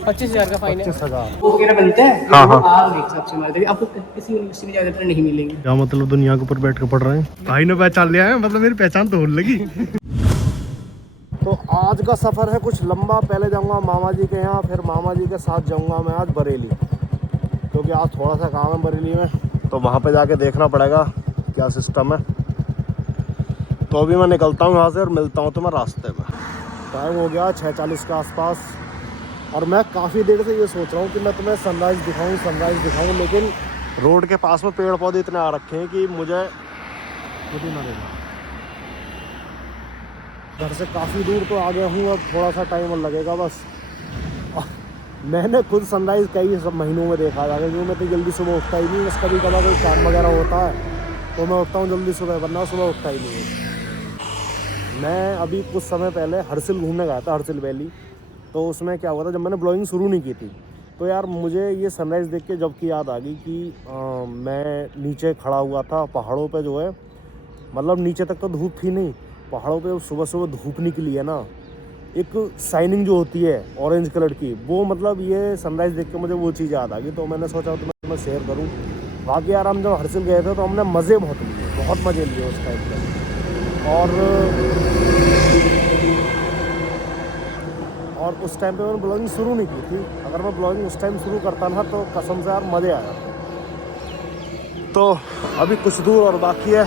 25,000 का फाइन है। 25,000 वो वगैरह बनते हैं। हाँ, हाँ। आप एक हिसाब से मारते हैं, आपको किसी यूनिवर्सिटी में ज्यादातर नहीं मिलेंगे। क्या मतलब दुनिया के ऊपर बैठ के पढ़ रहे हैं? भाई ने पहचान लिया है, मतलब मेरी पहचान तो होने लगी। तो आज का सफ़र है कुछ लंबा। पहले जाऊंगा मामा जी के यहाँ, फिर मामा जी के साथ जाऊंगा मैं आज बरेली, क्योंकि आज थोड़ा सा काम है बरेली में, तो वहाँ पे जाके देखना पड़ेगा क्या सिस्टम है। तो अभी मैं निकलता हूँ यहाँ से और मिलता हूँ तुम्हें रास्ते में। टाइम हो गया 6:40 के आसपास, और मैं काफ़ी देर से ये सोच रहा हूँ कि मैं तुम्हें सनराइज़ दिखाऊँ, लेकिन रोड के पास में पेड़ पौधे इतने आ रखे हैं कि मुझे खुद ही ना देना। घर से काफ़ी दूर तो आ गया हूँ, अब थोड़ा सा टाइम और लगेगा बस। मैंने खुद सनराइज़ कई सब महीनों में देखा था, क्योंकि मैं तो जल्दी सुबह उठता ही नहीं। बस कभी कभार कोई काम वगैरह होता है तो मैं उठता हूँ जल्दी सुबह, वरना सुबह उठता ही नहीं हूँ। मैं अभी कुछ समय पहले हरसिल घूमने गया था, हरसिल वैली। तो उसमें क्या हुआ था, जब मैंने ब्लॉगिंग शुरू नहीं की थी, तो यार मुझे ये सनराइज़ देख के जब की याद आ गई कि मैं नीचे खड़ा हुआ था पहाड़ों पे, जो है मतलब नीचे तक तो धूप थी नहीं, पहाड़ों पे सुबह सुबह धूप निकली है ना, एक शाइनिंग जो होती है ऑरेंज कलर की, वो मतलब ये सनराइज़ देख के मुझे वो चीज़ याद आ गई। तो मैंने सोचा तो मैं शेयर करूँ। बाकी यार हम जब हरसिल गए थे तो हमने मज़े बहुत मज़े लिए उस टाइम पे। और उस टाइम पे मैंने ब्लॉगिंग शुरू नहीं की थी। अगर मैं ब्लॉगिंग उस टाइम शुरू करता ना तो कसम से यार मज़े आया। तो अभी कुछ दूर और बाकी है।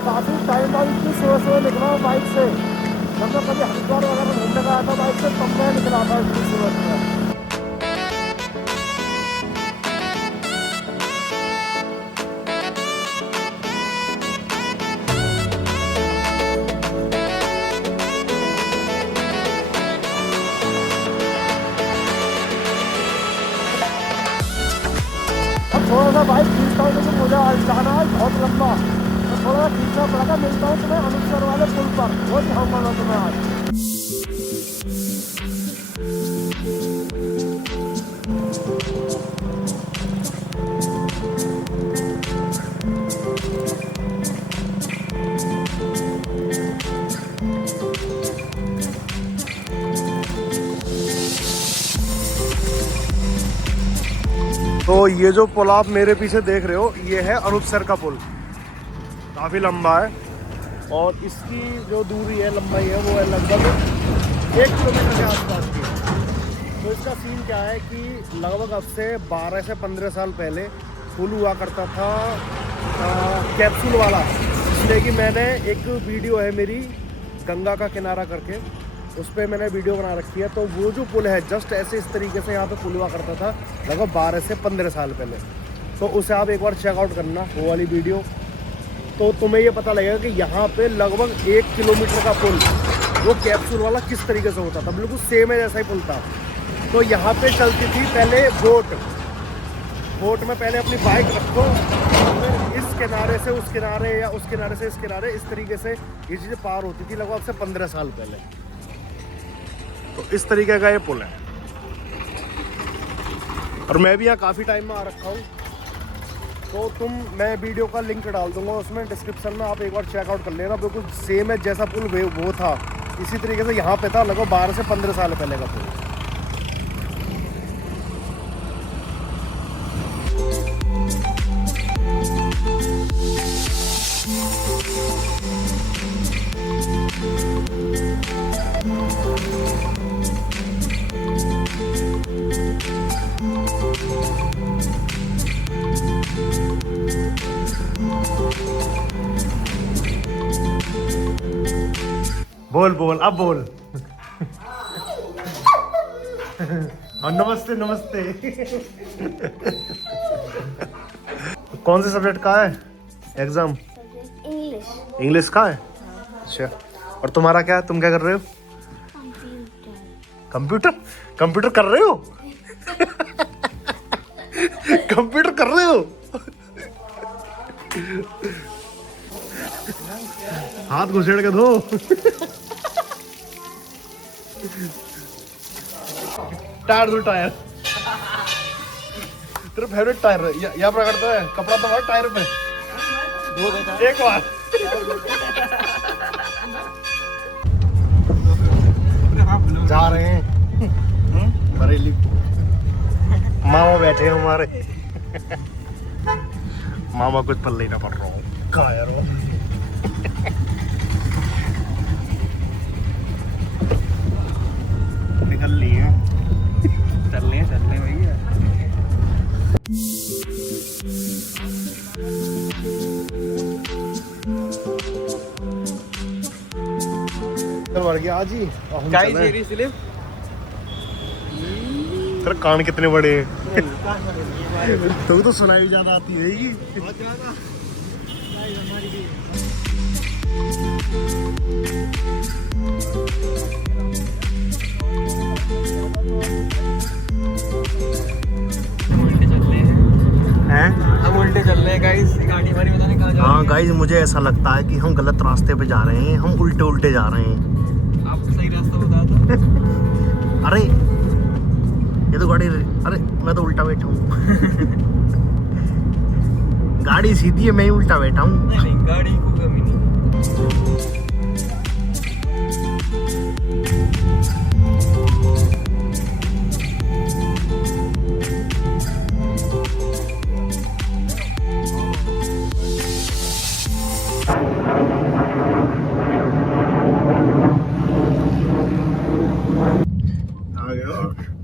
काफ़ी टाइम बाद इतनी सुबह निकला बाइक से। जब मैं कभी हरिद्वार वगैरह घूमने का आया था बाइक से, तब मैं निकला था इतनी सुबह। थोड़ा सा बाइक खींचता हूँ, लेकिन मुझे आज जाना है बहुत लंबा, तो थोड़ा सा खींचना पड़ेगा। मिलता हूँ तुम्हें अमृतसर वाले पुल पर, वो दिखाऊंगा तुम्हें आज। तो ये जो पुल आप मेरे पीछे देख रहे हो, ये है अमृतसर का पुल। काफ़ी लंबा है, और इसकी जो दूरी है, लंबाई है, वो है लगभग 1 किलोमीटर के आसपास की। तो इसका सीन क्या है कि लगभग अब से 12 से 15 साल पहले पुल हुआ करता था कैप्सूल वाला। इसलिए कि मैंने एक वीडियो है मेरी गंगा का किनारा करके, उस पर मैंने वीडियो बना रखी है। तो वो जो पुल है जस्ट ऐसे इस तरीके से यहाँ पे पुल हुआ करता था लगभग 12 से 15 साल पहले। तो उसे आप एक बार चेकआउट करना, वो वाली वीडियो, तो तुम्हें ये पता लगेगा कि यहाँ पे लगभग 1 किलोमीटर का पुल वो कैप्सूल वाला किस तरीके से होता था। बिल्कुल सेम है जैसा ही पुल था। तो यहाँ पे चलती थी पहले बोट में पहले अपनी बाइक रखो, फिर इस किनारे से उस किनारे या उस किनारे से इस किनारे, इस तरीके से ये चीज़ें पार होती थी लगभग से 15 साल पहले। तो इस तरीके का ये पुल है, और मैं भी यहाँ काफ़ी टाइम में आ रखा हूँ। तो मैं वीडियो का लिंक डाल दूंगा उसमें डिस्क्रिप्शन में, आप एक बार चेकआउट कर लेना। बिल्कुल सेम है जैसा पुल वो था, इसी तरीके से यहाँ पे था लगभग 12 से 15 साल पहले का पुल। बोल बोल अब बोल। हाँ नमस्ते नमस्ते। कौन से सब्जेक्ट का है एग्जाम? इंग्लिश का है। अच्छा, और तुम्हारा क्या है, तुम क्या कर रहे हो? कंप्यूटर कर रहे हो? कंप्यूटर कर रहे हो? हाथ घुसेड़ के धो। टायर दो टायर। तेरा फेवरेट टायर यहाँ पर करता है कपड़ा तो हमारा टायर पे एक बार जा रहे हैं बरेली मामा बैठे हैं हमारे मामा कुछ पल्ले ना पड़ रहा हूँ कहा यार वो निकल ली है चल रहे भैया। चल मर गया आज ही गाइस ये रही स्लिप। तेरे कान कितने बड़े हैं तो तो सुनाई ज्यादा आती है ये बहुत ज्यादा हम उल्टे चल रहे हैं गाइस, गाड़ी हमारी पता नहीं कहाँ जा रही है। हाँ गाइस मुझे ऐसा लगता है कि हम गलत रास्ते पे जा रहे हैं, हम उल्टे उल्टे जा रहे हैं। आपको सही रास्ता बता दो। अरे ये तो गाड़ी, अरे मैं तो उल्टा बैठा हूँ गाड़ी सीधी है, मैं ही उल्टा बैठा हूँ। नहीं गाड़ी को कमी नहीं।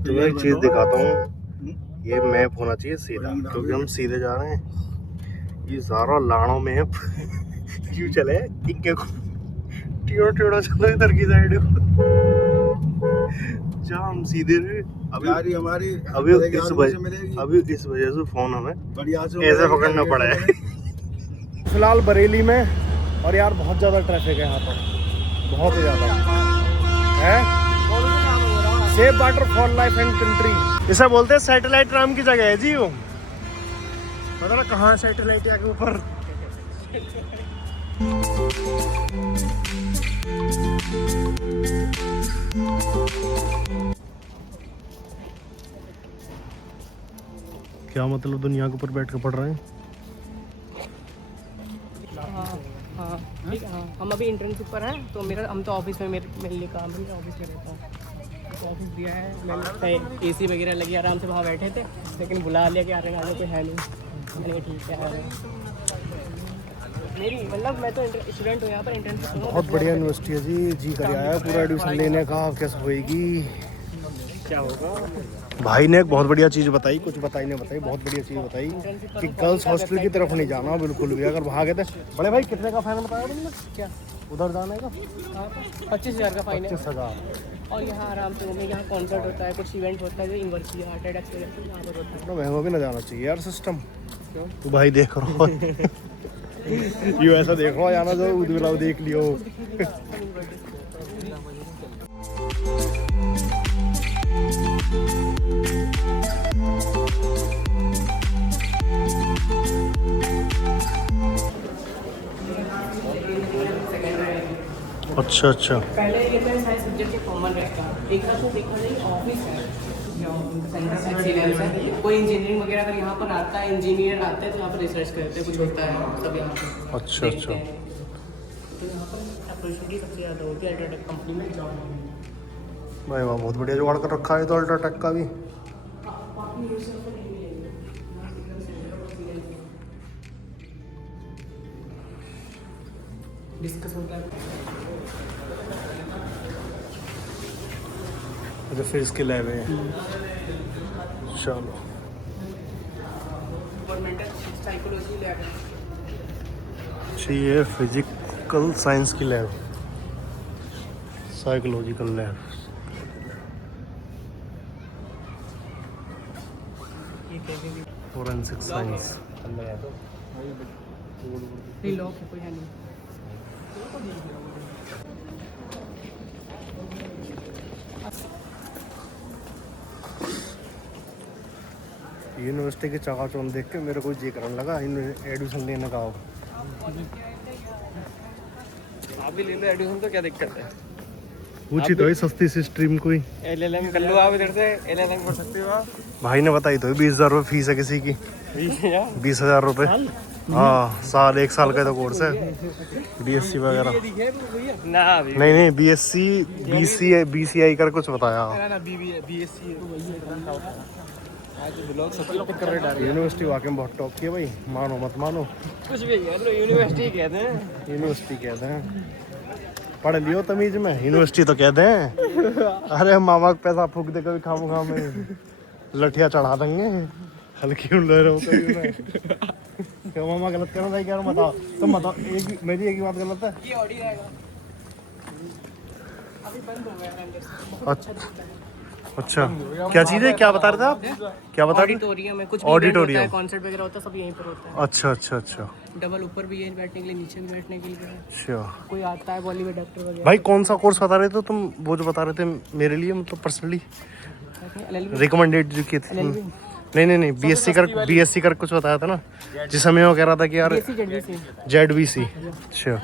तुम्हें एक चीज दिखाता हूँ, ये मैप होना चाहिए सीधा क्योंकि हम सीधे जा रहे हैं। ये सारा लाड़ों में है क्यों चले इनके को टेढ़ा टेढ़ा चलो इधर की साइड जा हम सीधे रहे। अभी हमारी अभी इस वजह से फोन हमें ऐसे पकड़ना पड़ा है फिलहाल बरेली में। और यार बहुत ज्यादा ट्रैफिक है यहाँ पर, बहुत ही ज्यादा है। Safe water for life and country इसे बोलते हैं। सैटेलाइट नाम की जगह है जी वो, पता ना कहाँ है सैटेलाइट के ऊपर। क्या मतलब दुनिया के ऊपर बैठ के पढ़ रहे हैं? हाँ ठीक है। हाँ हम अभी इंटर्नशिप पर हैं, तो हम तो ऑफिस में मेरे लिए काम है, ऑफिस में रहता हूँ। ऑफिस दिया है, मैंने AC वगैरह लगी, आराम से वहाँ बैठे थे, लेकिन बुला लिया कि आ रहे हैं, कोई है नहीं। मैंने ठीक है आ रहे हैं। मेरी मतलब मैं तो स्टूडेंट हूँ यहाँ पर, इंटर्नशिप। बहुत बढ़िया यूनिवर्सिटी है जी कर आया पूरा एडमिशन लेने का। कैसे होएगी, क्या होगा? भाई ने एक बहुत बढ़िया चीज़ बताई, कुछ बताई नहीं बताई, बहुत बढ़िया चीज़ बताई कि गर्ल्स हॉस्टल की तरफ नहीं जाना बिल्कुल भी। अगर वहाँ गए थे, बड़े भाई कितने का फाइन बताया तुमने? क्या उधर जाने का? 25,000 का फाइन है। 25,000। और यहाँ आराम से घूमें, यहाँ कॉन्सर्ट होता है, कुछ इवेंट होता है जो यूनिवर्सिटी आर्ट एंड एक्सपीरियंस यहाँ पर होता है। इतना महंगा भी ना जाना चाहिए यार सिस्टम। क्यों? तो भाई देख रहा हो यू ऐसा देख रहा हो जाना जो उद्विलाव देख लियो। अच्छा अच्छा पहले ये तो सारे सब्जेक्ट के कॉमन रहता है, एक तरह से देखा जाए ऑफिस है, एक्सीलेंस है। कोई इंजीनियरिंग वगैरह अगर यहाँ पर आता है, इंजीनियर आते हैं तो यहाँ पर रिसर्च करते हैं, कुछ होता है सब यहाँ पर। अच्छा अच्छा तो यहाँ पर अपॉर्चुनिटी सबसे ज़्यादा होती है अल्ट्राटेक कंपनी में जॉब। भाई वहाँ बहुत बढ़िया जुगाड़ कर रखा है तो अल्ट्राटेक का भी। डिस्कस होता है। अच्छा फिर इसके लैब है। चलो गवर्नमेंटल साइकोलॉजी लैब है। ये फिजिकल साइंस की lab, psychological lab. Forensic science. Lock है, कोई है नहीं। यूनिवर्सिटी के चकाचौंध देख के मेरे को जी करने लगा एडमिशन लेने का। आप भी ले लो एडमिशन, तो क्या दिक्कत है? पूछी तो ही सस्ती सी स्ट्रीम कोई। LLM कर लो आप इधर से, LLM कर सकते हो आप। भाई ने बताई तो 20,000 रुपये फीस है किसी की। 20,000 रुपये। हाँ साल, 1 साल का तो कोर्स है BSc वगैरह। ना नहीं नहीं BSc BCI कर कुछ बताया। यूनिवर्सिटी वाकई में बहुत टॉप की है भाई, मानो मत मानो। कुछ भी कह लो, यूनिवर्सिटी कहते हैं। यूनिवर्सिटी कहते हैं, पढ़ लियो तमीज में, यूनिवर्सिटी तो कहते हैं। अरे मामा का पैसा फूक दे कभी खामो खाम में, लठिया चढ़ा देंगे। हल्की उड़ रहे हो कभी ना। क्या मामा गलत कर रहा है क्या? बताओ तुम बताओ, मेरी एक ही बात गलत है। ये ऑडी आएगा अभी बंद हो गया है अंदर से, बहुत अच्छा दिखता है। अच्छा क्या चीज़ है, क्या बता रहे थे आप? क्या बता रहे थे? ऑडिटोरियम है, कुछ ऑडिटोरियम, कॉन्सर्ट वगैरह होता है सब यहीं पर होता है। अच्छा अच्छा अच्छा डबल ऊपर भी है बैठने के लिए, नीचे भी बैठने के लिए है। अच्छा। कोई आता है बॉलीवुड एक्टर वगैरह। भाई कौन सा कोर्स बता रहे थे तुम? वो जो बता रहे थे मेरे लिए, मतलब पर्सनली रिकमेंडेड जो किए थे। नहीं BSc कर कुछ बताया था ना, जिस समय वो कह रहा था कि यार ZVC। अच्छा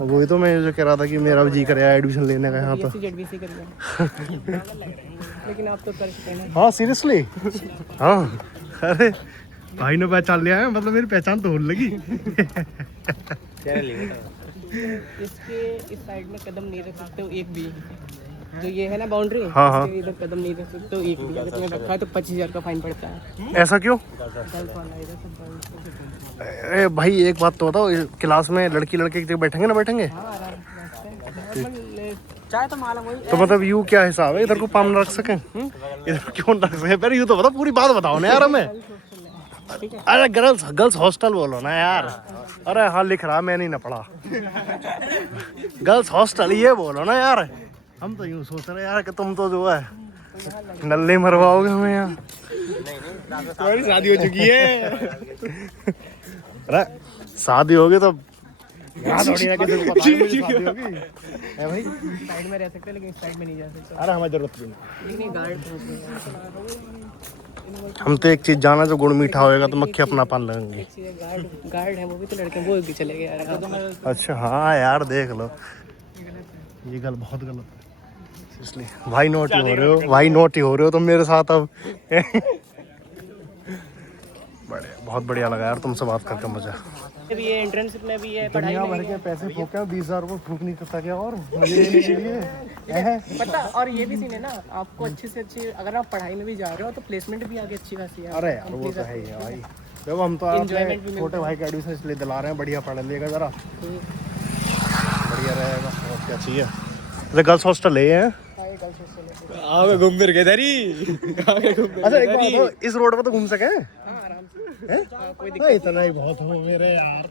वही तो मैं जो कह रहा था कि मेरा भी जी कर एडमिशन लेने का यहाँ तो। ZVC कर लेकिन आप तो कर चुके हैं। हाँ सीरियसली। हाँ अरे भाई ने पहचान लिया है, मतलब मेरी पहचान तो होने लगी। इसके इस साइड में कदम नहीं रख सकते हो एक भी, जो ये है ना बाउंड्री। हाँ हाँ। इधर कदम नहीं रख सकते हो एक भी, अगर तुमने रखा है तो 25,000 का फाइन पड़ता है। ऐसा क्यों? अरे भाई एक बात तो बताओ, क्लास में लड़की लड़के एक जगह बैठेंगे ना बैठेंगे? चाहे तो मालूम वही। तो मतलब यूँ क्या हिसाब है, इधर को पाम न रख सकें? इधर क्यों न रख सकें? पहले यूँ तो बताओ, पूरी बात बताओ ना यार हमें। अरे गर्ल्स हॉस्टल बोलो ना यार। अरे हाँ लिख रहा, मैं नहीं ना पढ़ा। गर्ल्स हॉस्टल ये बोलो ना यार। हम तो यूँ सोच रहे यार कि तुम तो जो है नल्ले मरवाओगे हमें यहाँ। तुम्हारी शादी हो चुकी है। अरे शादी होगी तो यहाँ थोड़ी ना किसी को पता है मुझे शादी होगी है भाई। साइड में रह सकते हैं लेकिन इस साइड में नहीं जा सकते। अरे हमें जरूरत नहीं। गार्ड हम तो एक चीज जाना, जो गुड़ मीठा होएगा तो मक्खी अपना पान लगेंगे। गार्ड है वो भी तो लड़के, वो भी चले गए यार। अच्छा हाँ यार देख लो, ये गल बहुत गलत है इसलिए। भाई नोटी हो रहे हो, भाई नोटी हो रहे हो तुम मेरे साथ अब। बहुत बढ़िया लगा यार तुमसे बात करके मुझे। भी ये एंट्रेंस में भी है, पढ़ाई दुनिया भर के पैसे फूके, 20,000 रुपये फूक नहीं करता क्या? और मुझे लेने के लिए पता। और ये भी सीन है ना, आपको अच्छी से अच्छी, अगर आप पढ़ाई में भी जा रहे हो तो प्लेसमेंट भी आगे अच्छी खासी है। अरे यार वो तो है ही है भाई। जब हम तो अपने छोटे भाई का एडमिशन इसलिए दिला रहे हैं, बढ़िया पढ़ लिएगा जरा, बढ़िया रहेगा। और क्या चाहिए? गर्ल्स हॉस्टल है। आओगे घूम फिर के इधरी। अच्छा एक बात हो, इस रोड पर तो घूम सके? कोई दिक्कत इतना ही बहुत हो मेरे यार।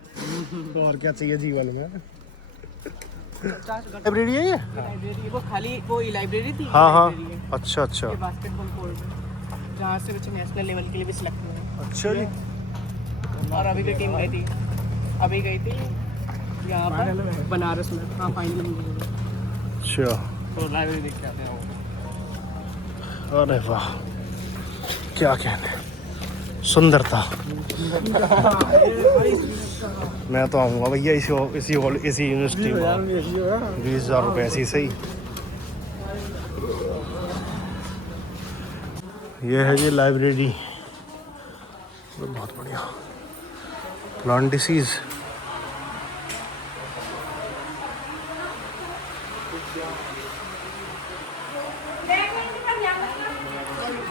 तो और क्या चाहिए जीवन में? लाइब्रेरी है ये? लाइब्रेरी वो खाली वो लाइब्रेरी थी। हाँ हाँ अच्छा अच्छा। ये बास्केटबॉल कोर्ट है जहाँ से बच्चे नेशनल लेवल के लिए भी सिलेक्ट हुए हैं। अच्छा जी। और अभी की टीम गई थी, अभी गई थी यहाँ पर बनारस में। हाँ फाइनल में। अच्छा तो लाइब्रेरी देख के आते हैं। अरे वाह क्या कहने, सुंदरता। मैं तो आऊँगा भैया इसी यूनिवर्सिटी में। 20,000 रुपये ऐसी सही। ये है जी लाइब्रेरी, बहुत बढ़िया। Plant disease.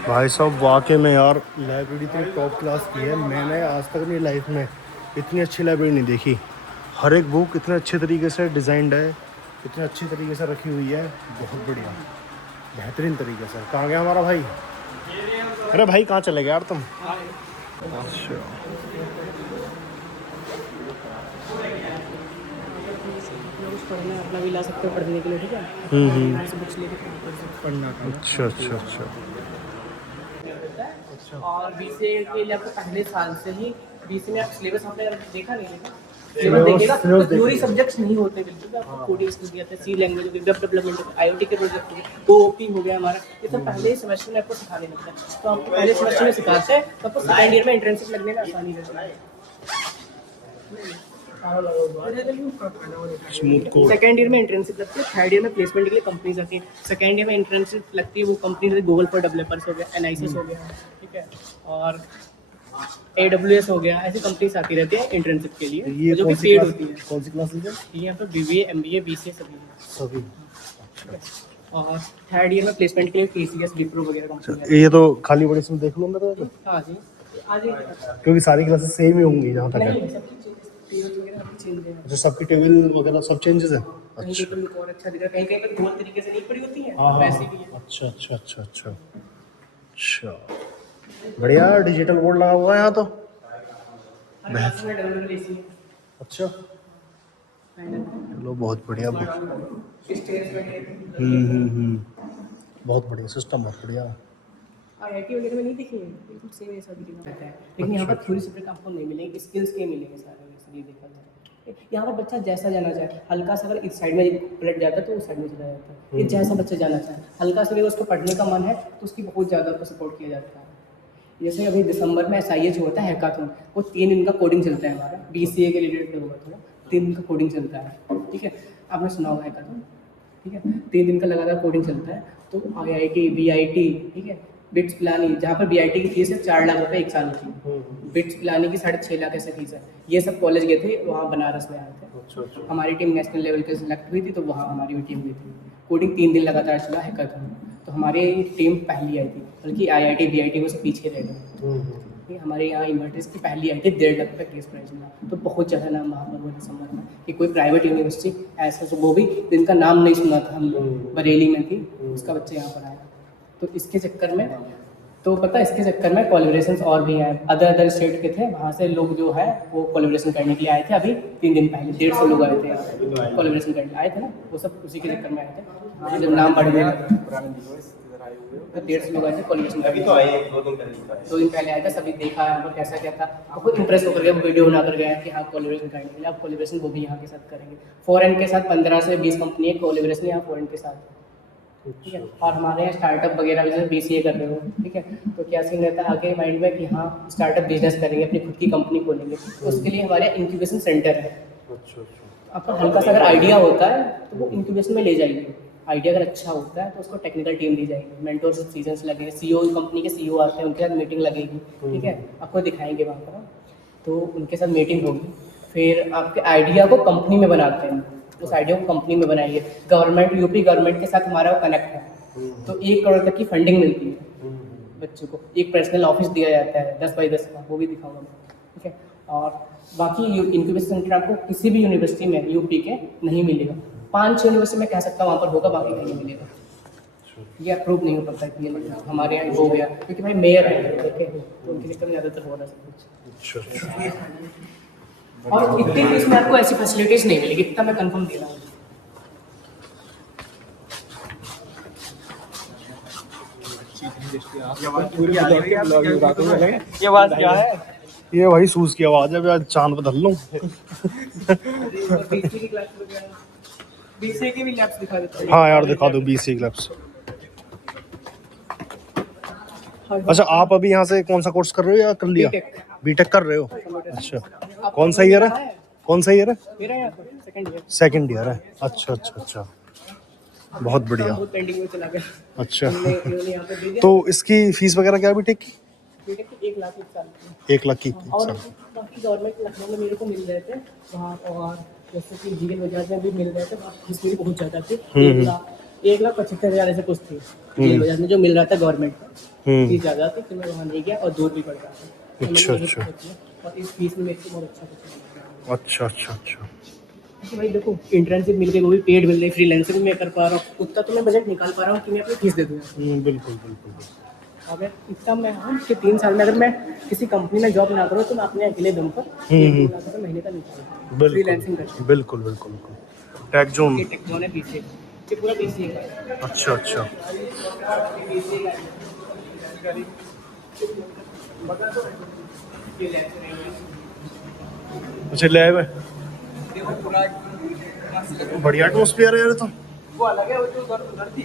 भाई साहब वाकई में यार लाइब्रेरी इतनी टॉप क्लास की है, मैंने आज तक अपनी लाइफ में इतनी अच्छी लाइब्रेरी नहीं देखी। हर एक बुक इतने अच्छे तरीके से डिज़ाइंड है, इतने अच्छी तरीके से रखी हुई है, बहुत बढ़िया बेहतरीन तरीके से। कहाँ गया हमारा भाई? अरे भाई कहाँ चले गए यार तुम? अच्छा अपना भी ला सकते हो पढ़ने के लिए, ठीक है? बुक्स लेके पढ़ना। अच्छा अच्छा अच्छा। और बीसीए के लिए आपको पहले साल से ही बीसीए में आप सिलेबस आपने देखा नहीं लेकिन सिलेबस देखिएगा तो थ्योरी सब्जेक्ट्स नहीं होते बिल्कुल। आपको कोडिंग स्किल्स दिए जाते हैं, सी लैंग्वेज, वेब डेवलपमेंट, आईओटी के प्रोजेक्ट हो गए, ओपी हो गया हमारा। ये सब पहले ही सेमेस्टर में आपको सिखाने लगता है। तो आपको पहले सेमेस्टर में सिखाते हैं तो आपको सेकेंड ईयर में इंटर्नशिप लगने में आसानी रहती है। Smooth code. सेकेंड ईयर में इंटर्नशिप लगती है, थर्ड ईयर में प्लेसमेंट के लिए कंपनीज आती है। सेकेंड ईयर में इंटर्नशिप लगती है, वो कंपनी जैसे गूगल फॉर डेवलपर्स हो गया, एनआईसिस हो गया, ठीक है, और AWS हो गया, ऐसी कंपनीज आती रहती है इंटर्नशिप के लिए, ये जो कि पेड होती है। कौन सी क्लासेस है? ये यहाँ पर BBA, MBA, BCA सभी है। सभी। और थर्ड ईयर में प्लेसमेंट के लिए TCS, विप्रो वगैरह कंपनी। ये तो खाली बड़ी इसमें देख लो अंदर तो। हाँ जी, आज क्योंकि सारी क्लासेस सेम ही होंगी जहाँ तक है। नहीं, सबकी टेबल वगैरह सबकी चेंज है। जो सबकी टेबल वगैरह सब चेंजेस है। कहीं कहीं पर लुक और अच्छा दिख रहा है, कहीं कहीं पर गोल तरीके से नहीं पड़ी होती है, हाँ, वैसी भी है। अच्छा अच्छा अच्छा अच्छा अच्छा, बढ़िया डिजिटल बोर्ड लगा हुआ है यहाँ तो। हर क्लास में डबल AC है। अच्छा, चलो बहुत बढ़िया। स्टेज पे बहुत बढ़िया सिस्टम, बहुत बढ़िया। IIT वगैरह में नहीं दिखी है, बिल्कुल सेम ऐसा दिखना रहता है, लेकिन यहाँ पर थ्योरी सब्जेक्ट आपको नहीं मिलेंगे, स्किल्स के मिलेंगे सारे, वैसे ये देखा जाए। यहाँ पर बच्चा जैसा जाना चाहे, हल्का सा अगर इस साइड में पलट जाता है तो उस साइड में चला जाता है, ये जैसा बच्चा जाना चाहे, हल्का सा भी उसको पढ़ने का मन है तो उसकी बहुत ज़्यादा उसको सपोर्ट किया जाता है। जैसे अभी दिसंबर में SIH होता है हैकाथन, वो 3 दिन का कोडिंग चलता है हमारा, BCA के रिलेटेड होगा थोड़ा, 3 दिन का कोडिंग चलता है, ठीक है, आपने सुना होगा हैकाथन, ठीक है, 3 दिन का लगातार कोडिंग चलता है। तो IIT, BIT, ठीक है, बिट्स पिलानी, जहाँ पर BIT की फीस है 4 लाख रुपए 1 साल की, बिट्स पिलानी की 6.5 लाख ऐसे फीस है। ये सब कॉलेज गए थे, वहाँ बनारस में आए थे। हमारी टीम नेशनल लेवल पे सिलेक्ट हुई थी, तो वहाँ हमारी भी टीम हुई थी। कोडिंग 3 दिन लगातार चला हैकाथन, तो हमारी टीम पहली आई थी, बल्कि IIT, BIT वो से पीछे रह गए। हमारे यहाँ इन्वर्टिस की पहली आई थी, 1.5 लाख रुपये केस प्राइस मिला, तो बहुत ज़्यादा नाम वहाँ पर हुआ दिसंबर में कि कोई प्राइवेट यूनिवर्सिटी ऐसा, तो वो भी जिनका नाम नहीं सुना था हम लोग, बरेली में थी, उसका बच्चा यहाँ पर आया। तो इसके चक्कर में, तो पता है इसके चक्कर में कोलैबोरेशंस और भी हैं, अदर स्टेट के थे, वहाँ से लोग जो है वो कोलैबोरेशन करने के लिए आए थे। अभी 3 दिन पहले 150 लोग आए थे कोलैबोरेशन करने आए थे ना, वो सब उसी के चक्कर में आए थे। जब नाम बढ़ गया तो 150 लोग आए थे कोलैबोरेशन करने। अभी तो आए 2 दिन पहले आया था, सभी देखा यहाँ पर कैसा क्या था, बहुत इंप्रेस होकर गए, वीडियो बना कर गए कि हाँ कोलैबोरेशन करने के लिए, अब कोलैबोरेशन वो भी यहाँ के साथ करेंगे। फॉरेन के साथ 15 से 20 कंपनी है कोलैबोरेशन यहाँ फॉरेन के साथ, ठीक है। और हमारे यहाँ स्टार्टअप वगैरह जैसे BCA कर रहे हो, ठीक है, तो क्या सीन रहता है आगे माइंड में कि हाँ स्टार्टअप बिजनेस करेंगे, अपनी खुद की कंपनी खोलेंगे, तो उसके लिए हमारे इंक्यूबेशन सेंटर है। आपका हल्का सा अगर आइडिया होता है तो वो इंक्यूबेशन में ले जाएगी, आइडिया अगर अच्छा होता है तो उसको टेक्निकल टीम दी जाएगी, मेंटोरशिप सीजन्स लगेंगे, CEO कंपनी के CEO आते हैं, उनके साथ मीटिंग लगेगी, ठीक है, आपको दिखाएंगे वहाँ पर, तो उनके साथ मीटिंग होगी, फिर आपके आइडिया को कंपनी में बनाते हैं, उस आइडिया को कंपनी में बनाएंगे। गवर्नमेंट, यूपी गवर्नमेंट के साथ हमारा कनेक्ट है, तो 1 करोड़ तक की फंडिंग मिलती है बच्चों को, एक पर्सनल ऑफिस दिया जाता है 10x10 का, वो भी दिखाऊंगा मैं, ठीक है। और बाकी इंक्यूबेशन सेंटर आपको किसी भी यूनिवर्सिटी में यूपी के नहीं मिलेगा, 5-6 यूनिवर्सिटी में कह सकता हूँ वहाँ पर होगा, बाकी कहीं नहीं मिलेगा, ये अप्रूव नहीं हो पाता कि ये हमारे यहाँ हो गया, क्योंकि भाई मेयर है देखे, तो उनके चक्कर में ज़्यादातर हो रहा है सब कुछ। और इतनी फीस में आपको ऐसी फैसिलिटीज नहीं मिलेगी, इतना मैं कंफर्म दे रहा हूँ। ये बात क्या है? ये भाई सूज की आवाज है, मैं आज चांद बदल लूं। BCA की भी लैब्स दिखा देता हूँ। हाँ यार दिखा दो BCA लैब्स। अच्छा, आप अभी यहाँ से कौन सा कोर्स कर रहे हो या कर लिया? बीटेक कर रहे हो? अच्छा, कौन सा ईयर है? कौन सा ईयर है? मेरा यहाँ सेकंड ईयर। सेकंड ईयर है, अच्छा अच्छा अच्छा, बहुत बढ़िया। बहुत पेंडिंग में चला गया। अच्छा, इन्होंने यहाँ पे दे दिया। तो इसकी फीस वगैरह क्या है बीटेक की? बीटेक की 1 लाख 1 साल की। 1 लाख की और बाकी गवर्नमेंट लखनऊ में मेरे को मिल रहे थे वहाँ, और जैसे कि जीएल बजाज में भी मिल रहे थे, फीस मेरी बहुत ज़्यादा थी, 1,75,000 ऐसे कुछ थी जीएल बजाज में जो मिल रहा था गवर्नमेंट का, फीस ज़्यादा थी, फिर मैं वहाँ नहीं गया और दूर भी पड़ रहा था। अच्छा अच्छा, और इस फीस में मेरे को बहुत अच्छा कुछ। अच्छा अच्छा अच्छा, भाई देखो इंटर्नशिप मिल गई, वो भी पेड मिल रही, फ्रीलांसर भी मैं कर पा रहा हूँ, उतना तो मैं बजट निकाल पा रहा हूँ कि मैं अपनी फीस दे दूँ। बिल्कुल बिल्कुल। अगर इतना मैं हूँ कि 3 साल में अगर मैं किसी कंपनी में जॉब ना करूँ तो मैं अपने अकेले दम पर 1-2 लाख रुपये महीने का निकालूँ फ्रीलांसिंग करके। बिल्कुल बिल्कुल बिल्कुल। टेक जोन, ये टेक जोन है BCA, ये पूरा BCA का है। अच्छा अच्छा, अच्छा लैब है, बढ़िया एटमॉस्फेयर है यार। तो वो अलग है, वो तो उधर थी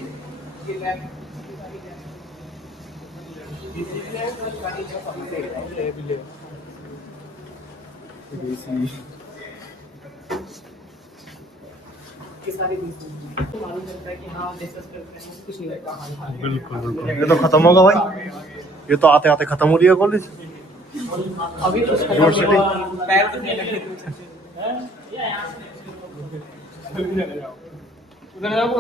ये लैब। सारी तो मालूम चलता है कि हाँ डिस्कस करते हैं, कुछ नहीं होता। बिल्कुल बिल्कुल। ये तो खत्म होगा भाई, ये तो आते आते खत्म हो रही है कॉलेज। अभी कुछ यूनिवर्सिटी पैर तो नहीं लगे।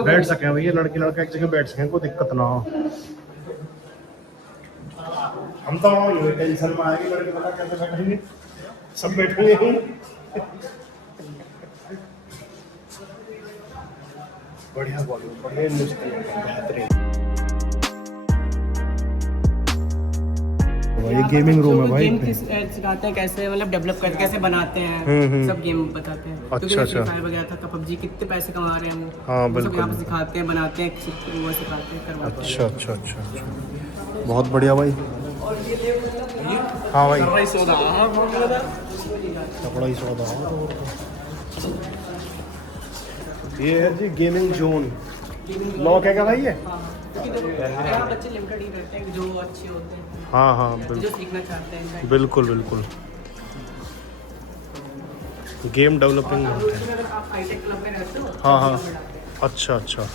बैठ सके भैया, लड़की लड़का एक जगह बैठ सके, कोई दिक्कत ना हो। हम तो टेंशन में आएंगे, लड़के पता कैसे बैठेंगे, सब बैठेंगे। बढ़िया बॉलीवुड, बढ़िया इंडस्ट्री, बेहतरीन। ये गेमिंग रूम है भाई। गेम सिखाते हैं कैसे मतलब डेवलप करते, कैसे बनाते हैं, सब गेम बताते हैं। अच्छा अच्छा। फायर वगैरह था, पबजी कितने पैसे कमा रहे हैं हम। हाँ सब बिल्कुल। यहाँ पे सिखाते हैं, बनाते हैं, वो सिखाते हैं, करवाते हैं। अच्छा अच्छा अच्छा अच्छा, बहुत बढ़िया भाई। हाँ भाई, कपड़ा ही सौदा। ये है जी गेमिंग जोन। लॉक है क्या भाई ये? क्योंकि देखो यहाँ बच्चे लिमिटेड ही रहते हैं जो अच्छे होते हैं, हाँ हाँ जो बिल्कुल सीखना चाहते हैं। बिल्कुल बिल्कुल। Game developing. अगर आप हाईटेक क्लब में रहते हो, हाँ हाँ, अच्छा अच्छा।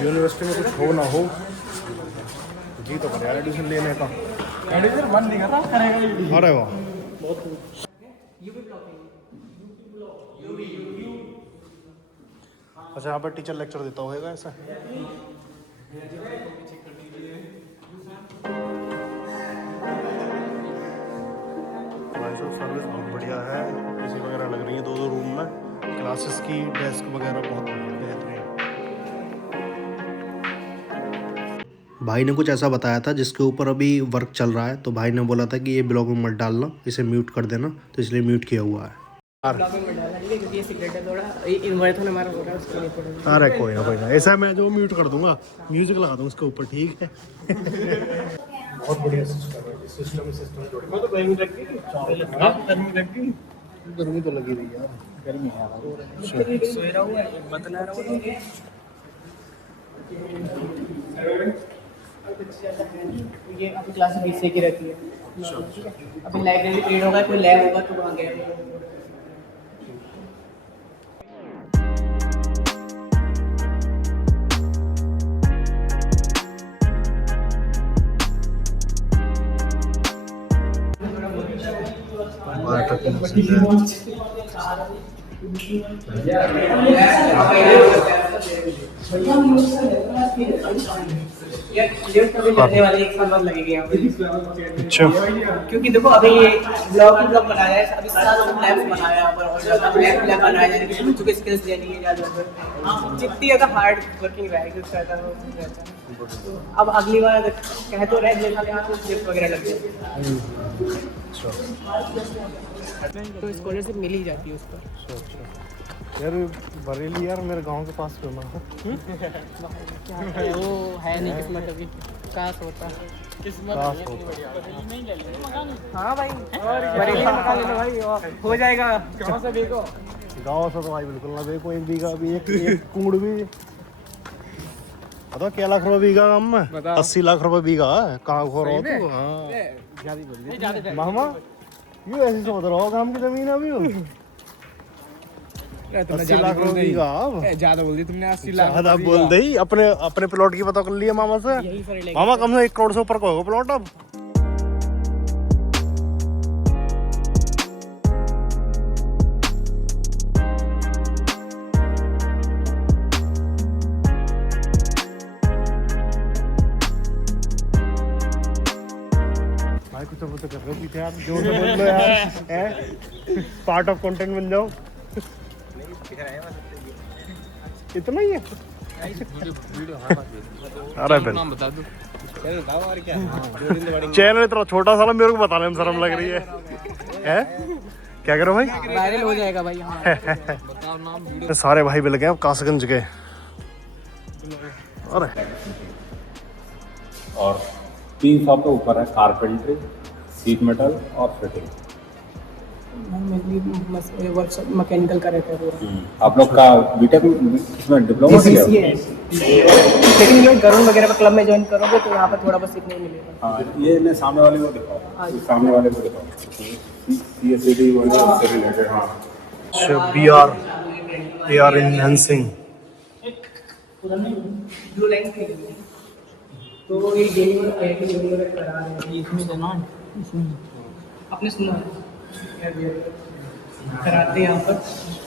यूनिवर्सिटी में कुछ हो ना हो, जी तो कर यार एडमिशन लेने का। एडमिशन मन नहीं कर रहा, करेगा। अरे वाह, अच्छा यहाँ पर टीचर लेक्चर देता होगा ऐसा? सर्विस बहुत बढ़िया है, एसी वगैरह लग रही है दो रूम में, क्लासेस की डेस्क वगैरह बहुत बेहतरीन। भाई ने कुछ ऐसा बताया था जिसके ऊपर अभी वर्क चल रहा है, तो भाई ने बोला था कि ये ब्लॉग में मत डालना, इसे म्यूट कर देना, तो इसलिए म्यूट किया हुआ है। ब्लॉगिंग में डाला ठीक है, क्योंकि ये सीक्रेट है थोड़ा, इन्वर्ट हमारा हो रहा है, उसके लिए थोड़ा। अरे कोई ना, ऐसा मैं जो म्यूट कर दूंगा, म्यूजिक लगा दूंगा उसके ऊपर, ठीक है। बहुत बढ़िया सिस्टम मैं तो गर्मी लग गई, गर्मी तो लगी रही यार, गर्मी है। सोए रहा हुआ है, बतना रहा हूँ। ये अभी क्लास 20 की रहती है, ठीक है। अभी लाइब्रेरी पीरियड होगा, कोई लैब होगा तो वहाँ गए। लगने वाले 1 साल बाद लगेगी यहाँ पे। अच्छा, क्योंकि देखो अभी ये ब्लॉग बनाया है, अभी सारा लैब बनाया और लैब बनाया है, लेकिन बच्चों के स्किल्स देनी है ज़्यादा, जितनी ज़्यादा हार्ड वर्किंग रहेगी उसका ज़्यादा वो रहता है। तो अब अगली बार कह तो रहे जैसा यहाँ तो स्लिप वगैरह लग जाए, तो स्कॉलरशिप मिल ही जाती है उस पर। यार बरेली यार मेरे गांव के पास में क्या है वो, है नहीं किस्मत अभी, काश होता किस्मत। हाँ भाई, बरेली में मकान ले लो भाई, और हो जाएगा। गाँव से देखो, गाँव से तो भाई बिल्कुल ना देखो, 1 बीघा भी, एक कूड़ भी, बताओ क्या लाख रुपए बीघा हम में, 80 लाख रुपए बीघा है। कहाँ हो रहा हो तू? हाँ मामा, यूँ ऐसे सोच रहा हो काम की जमीन अभी 80 लाख रुपए बीघा। ज्यादा बोल दी तुमने, 80 लाख ज्यादा बोल दी। अपने प्लॉट की पता कर लिया मामा से, मामा कम से 1 करोड़ से ऊपर का होगा प्लॉट अब। भाई कुछ तो कर रहे हो पीछे यार, जोर से बोल लो यार, पार्ट ऑफ कंटेंट बन जाओ। इतना ही है? अरे चैनल इतना छोटा सा, मेरे को बताने में शर्म लग रही है। क्या करो भाई, वायरल हो जाएगा भाई। हाँ। सारे भाई मिल गए अब कासगंज के। अरे और 300 के ऊपर है कारपेंट्री, सीट मेटल और फिटिंग। वर्कशॉप मैकेनिकल का रहता है पूरा। आप लोग का बीटेक इसमें डिप्लोमा से BCC है, लेकिन ये गरुड़ वगैरह का क्लब में ज्वाइन करोगे तो यहाँ पर थोड़ा बहुत सीखने को मिलेगा। हाँ ये ने सामने वाले को दिखाओ, ये सामने वाले को दिखाओ, CSCD वाले से रिलेटेड। हाँ अच्छा, BR enhancing। ब्लू लाइन के लिए तो ये गेमिंग वगैरह करा रहे हैं, इसमें देना आपने सुना है? कराते हैं यहाँ पर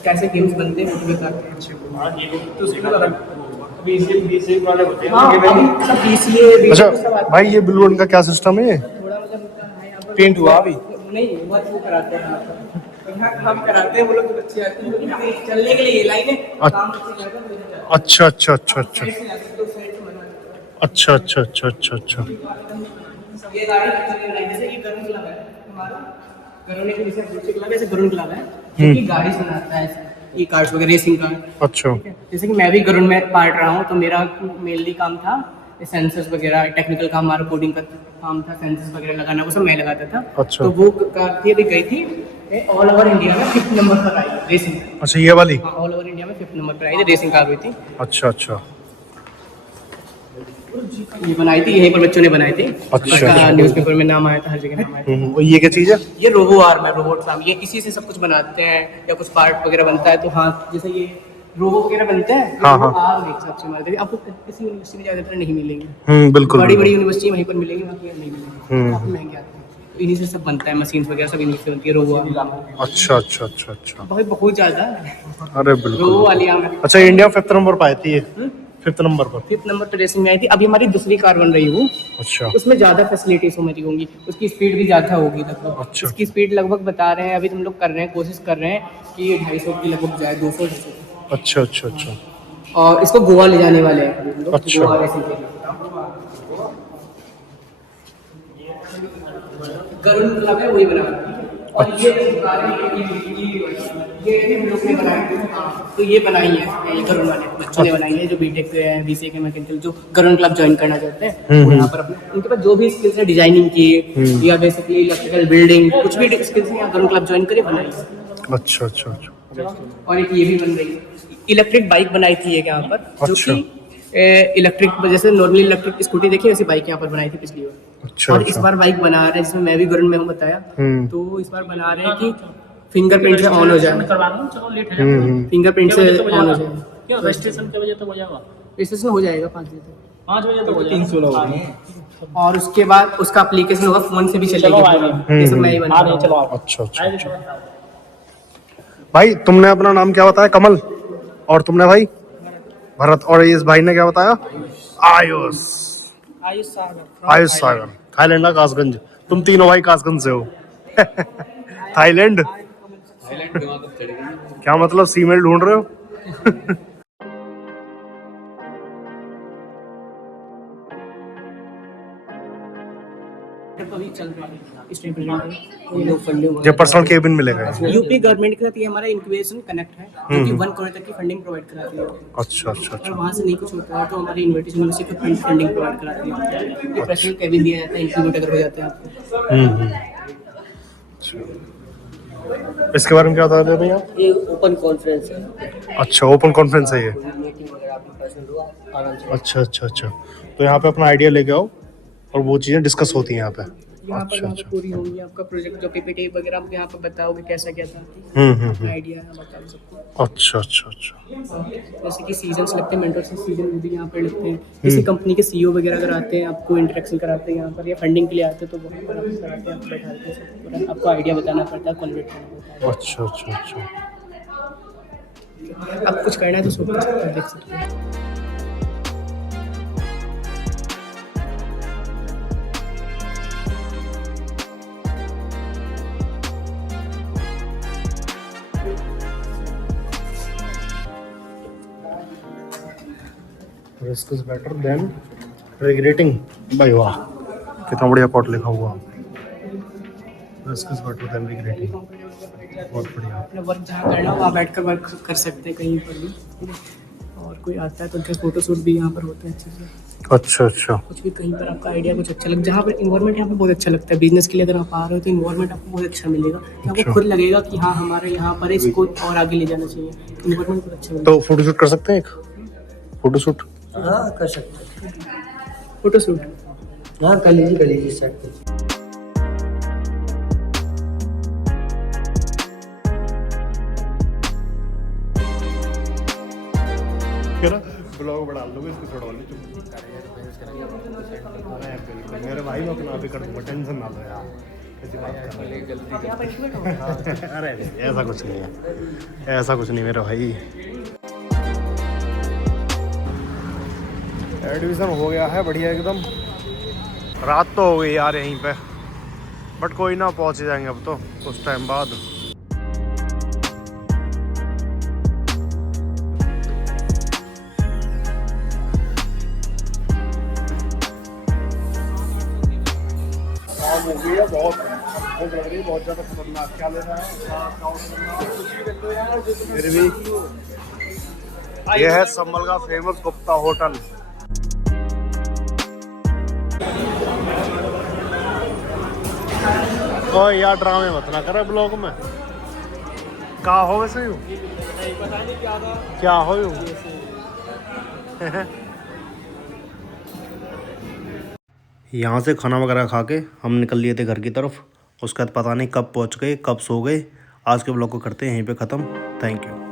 कैसे गेम्स बनते हैं, वो भी करते हैं अच्छे को। हाँ ये तो सीखा था बीसीए वाले होते हैं। हाँ अभी सब BCA अच्छा भाई, ये ब्लू रन का क्या सिस्टम है ये? थोड़ा मतलब है यहाँ पर पेंट हुआ अभी नहीं, वो कराते हैं यहाँ पर। यहाँ हम कराते हैं, वो लोग बच्चे आते हैं क्योंकि चलने के लिए ये लाइन है, काम से जाकर अच्छा अच्छा अच्छा अच्छा साइड से जाते हैं, तो साइड से बना देते हैं। अच्छा अच्छा अच्छा अच्छा अच्छा। ये गाड़ी जैसे ये गरुड़ क्लब है हमारा, गरुड़ के जैसे दूसरे क्लब है, ऐसे गरुड़ क्लब है जो कि गाड़ी सुनाता है, ई कार्स वगैरह रेसिंग कार। अच्छा जैसे कि मैं भी गरुड़ में पार्ट रहा हूँ, तो मेरा मेनली काम था सेंसर्स वगैरह, टेक्निकल काम, हमारा कोडिंग का काम था, सेंसर्स वगैरह लगाना, वो सब मैं लगाता था। अच्छा। तो वो कार थी, अभी गई थी ऑल ओवर इंडिया में 5th नंबर पर आई रेसिंग। अच्छा, ये वाली? हाँ, ऑल ओवर इंडिया में 5th नंबर पर आई थी, रेसिंग कार हुई थी। अच्छा अच्छा ये बनाई थी, यहीं पर बच्चों ने बनाई थी। अच्छा, इसका अच्छा। न्यूज़पेपर में नाम आया था, हर जगह नाम आया था। ये क्या चीज़ है? ये रोबो आर्म है, रोबोट फार्म। ये इसी से सब कुछ बनाते हैं या कुछ पार्ट वगैरह बनता है, तो हाँ जैसे ये रोबो वगैरह बनते हैं, हाँ, हाँ। आर्म एक हिसाब से बनाते हैं। आपको किसी यूनिवर्सिटी में ज़्यादातर नहीं मिलेंगे, बिल्कुल बड़ी बड़ी बिल्कुल। यूनिवर्सिटी वहीं पर मिलेंगी, बाकी नहीं मिलेंगे, काफ़ी महंगे आते हैं। तो इन्हीं से सब बनता है, मशीन वगैरह सब इन्हीं से बनती है, रोबो आर्म। अच्छा अच्छा अच्छा अच्छा। बहुत बहुत ज़्यादा है, अरे बिल्कुल। रोबो वाली आर्म है। अच्छा, इंडिया 5th नंबर पर आई थी ये? 5th नंबर पर? 5th नंबर पर रेसिंग में आई थी। अभी हमारी दूसरी कार बन रही हूँ, अच्छा उसमें ज़्यादा फैसिलिटीज मेरी होंगी, उसकी स्पीड भी ज़्यादा होगी लगभग। अच्छा। इसकी स्पीड लगभग बता रहे हैं, अभी तुम लोग कर रहे हैं, कोशिश कर रहे हैं कि 250 की लगभग जाए, 200 की। अच्छा अच्छा अच्छा। और इसको गोवा ले जाने वाले हैं हम लोग, अच्छा। गोवा रेसिंग के लिए। गरुड़ क्लब है, वही बना रहा है। और ये हम लोग ने बनाई थी। तो ये बनाई है, ये गरुड़ वाले बच्चों ने बनाई है, जो बीटेक पे है, BCA के मैकेनिकल, जो गरुड़ क्लब ज्वाइन करना चाहते हैं, वो यहाँ पर अपने उनके पास जो भी स्किल्स है, डिजाइनिंग की या बेसिकली इलेक्ट्रिकल बिल्डिंग, कुछ भी स्किल्स है, गरुड़ क्लब ज्वाइन करे, बनाई। अच्छा अच्छा अच्छा। और एक ये भी बन रही है, इलेक्ट्रिक बाइक बनाई थी एक यहाँ पर, जो कि इलेक्ट्रिक, जैसे नॉर्मली इलेक्ट्रिक स्कूटी देखी वैसी बाइक यहाँ पर बनाई थी पिछली बार। अच्छा और इस अच्छा। बार बाइक बना रहे हैं, जिसमें मैं भी गरुड़ में हूँ बताया, हम्म। तो इस बार बना रहे हैं कि फिंगरप्रिंट से ऑन हो जाए, चलो लेट है जाएगा। फिंगरप्रिंट से ऑन हो जाए। क्यों रजिस्ट्रेशन के बजे तक हो जाएगा? रजिस्ट्रेशन हो जाएगा 5 बजे तक। 5 बजे तक 300 लोग हैं। और उसके बाद उसका एप्लीकेशन होगा, फोन से भी चलेगी पूरा। ये सब मैं ही बना रहा हूँ। चलो आप अच्छा अच्छा अच्छा। भाई तुमने अपना नाम क्या बताया? कमल। और तुमने भाई? भरत। और इस भाई ने क्या बताया? आयुष। आयुष सागर। आयुष सागर, थाईलैंड का कासगंज। तुम तीनों भाई कासगंज से हो? थाईलैंड? क्या मतलब, फीमेल ढूंढ रहे हो? अभी चल रहा है इस टाइम पर, ये लोग फंडिंग जब पर्सनल केबिन मिलेगा। यूपी गवर्नमेंट के साथ ये हमारा इंक्यूबेशन कनेक्ट है, जो कि 1 करोड़ तक की फंडिंग प्रोवाइड कराती है। अच्छा अच्छा और अच्छा। वहाँ से नहीं कुछ होता है तो हमारी इन्विटेशन यूनिवर्सिटी को फंडिंग प्रोवाइड कराती है। ये पर्सनल केबिन दिया जाता है, इंक्यूबेट अगर हो जाता है आपको। अच्छा। इसके बारे में क्या बता रहे थे भैया? ये ओपन कॉन्फ्रेंस है। अच्छा, ओपन कॉन्फ्रेंस है ये? मीटिंग वगैरह आपकी पर्सनल हुआ आराम से। अच्छा अच्छा अच्छा। तो यहाँ पे अपना आइडिया लेके आओ और वो चीज़ें डिस्कस होती हैं यहाँ पे। यहाँ पर अच्छा वहाँ पर अच्छा। पूरी होंगी, आपका प्रोजेक्ट जो PPT वगैरह आप यहाँ पर बताओगे कैसा क्या था, आइडिया है बताओ सबको। अच्छा अच्छा अच्छा। जैसे कि सीजन्स लगते हैं, मेंटरशिप सीजन भी यहाँ पर लगते हैं। किसी कंपनी के CEO वगैरह अगर आते हैं, आपको इंटरेक्शन कराते हैं यहाँ पर, या फंडिंग के लिए आते हैं, तो वहाँ पर आपको कराते हैं, आपको बैठाते हैं, सब पूरा आपको आइडिया बताना पड़ता है, कन्वर्ट करना पड़ता अच्छा अच्छा अच्छा। है। आप कुछ करना है तो सब कुछ देख सकते हैं। Risk is better than regretting. भाई वाह, कितना बढ़िया कोट लिखा हुआ। Risk is better than regretting. बहुत बढ़िया। अपना वर्क जहाँ करना हो वहाँ बैठ कर वर्क कर सकते हैं कहीं पर भी। और कोई आता है तो उनके फोटो शूट भी यहाँ पर होते हैं अच्छे से। अच्छा अच्छा। कुछ भी कहीं पर आपका आइडिया कुछ अच्छा लगे, जहाँ पर इन्वायरमेंट यहाँ पे बहुत अच्छा लगता है बिजनेस के लिए, अगर आप आ रहे हो तो इन्वायरमेंट आपको बहुत अच्छा मिलेगा, कि आपको अच्छा। खुद लगेगा कि हाँ हमारे यहाँ पर इसको और आगे ले जाना चाहिए, इन्वायरमेंट बहुत अच्छा मिलेगा। तो फोटोशूट कर सकते हैं एक? फोटोशूट हाँ कर सकते फोटो शूट हैं, हाँ कर लीजिए सेट पे। ब्लॉग बना लोगे इसको छोड़वा लो। मेरे भाई मैं अपना भी कर दूंगा, टेंशन ना लो यार, ऐसी बात कर रहे हैं। अरे ऐसा कुछ नहीं है, ऐसा कुछ नहीं मेरा भाई। एडमिशन हो गया है बढ़िया एकदम। रात तो हो गई यार यहीं पे, बट कोई ना, पहुंच ही जाएंगे अब तो कुछ टाइम बाद। हो गई है बहुत, भूख लग रही है बहुत ज़्यादा खतरनाक। क्या लेना है? फिर भी ये है संभल का फेमस गुप्ता होटल। ओए यार ड्रामे मत ना करे ब्लॉग में। क्या हो वैसे यूं? क्या हो यूं? यहाँ से खाना वगैरह खा के हम निकल लिए थे घर की तरफ। उसके बाद पता नहीं कब पहुँच गए, कब सो गए। आज के ब्लॉग को करते हैं यहीं पे ख़त्म। Thank you.